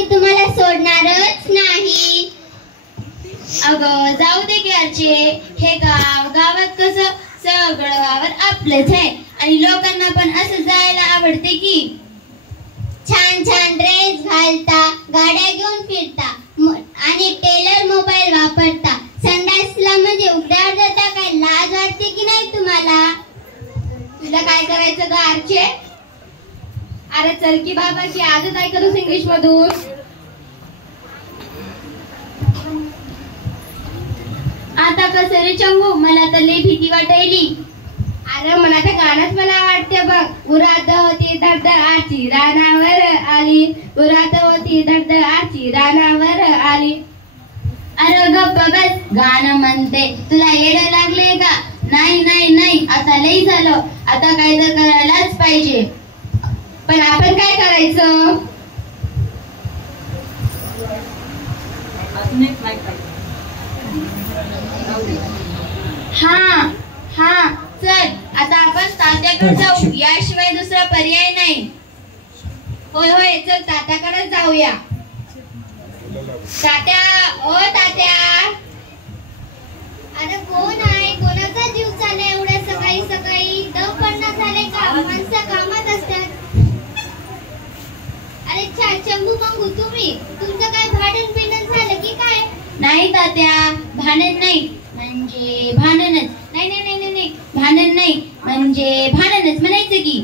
मी तुम्हाला सोडणारच नाही. अगं जाऊ दे की अर्चे, हे गावात कसं सगळं गावात आपलंच आहे आणि लोकांना पण असं जायला आवडते की. छान छान ड्रेस घालता, गाड्या घेऊन फिरता आणि टेलर मोबाईल वापरता. संडासला म्हणजे उघड्यावर जाता. काय लाज वाटते की नाही तुम्हाला? तुला काय करायचं ग अर्चे? अरे चल की बाबा की आजच ऐकतोस इंग्लिश मधून. आता कसं रे चंगू, मला तर लई भीती वाटायली. अरे मला तर गाणंच मला वाटते बघ. उरात होती धडधड आची रानावर आली, उरात होती धडधड आची रानावर आली. अरे गप्प बस, गाणं म्हणते, तुला येडं लागले का? नाही नाही नाही, आता लई झालं, आता काय तर करायलाच पाहिजे. पण आपण काय करायचं? हा चल, आता आपण तात्याकडे जाऊ, याशिवाय दुसरा पर्याय नाही. होय होय, चल तात्याकडे जाऊया. तात्या, ओ तात्या. अरे कोण आहे? कोणाचा जीव चाललाय एवढ्या सकाळी सकाळी? दम पडणार झाले का? माणसं कामात असतात. अरे चंबू मंगू, तुम्ही तुमचं काय भांडण बिंडण झालं की काय? नाही तात्या, भांडण नाही म्हणजे भांडणच. नाही नाही नाही नाही, भांडण नाही म्हणजे भांडणच म्हणायचं की.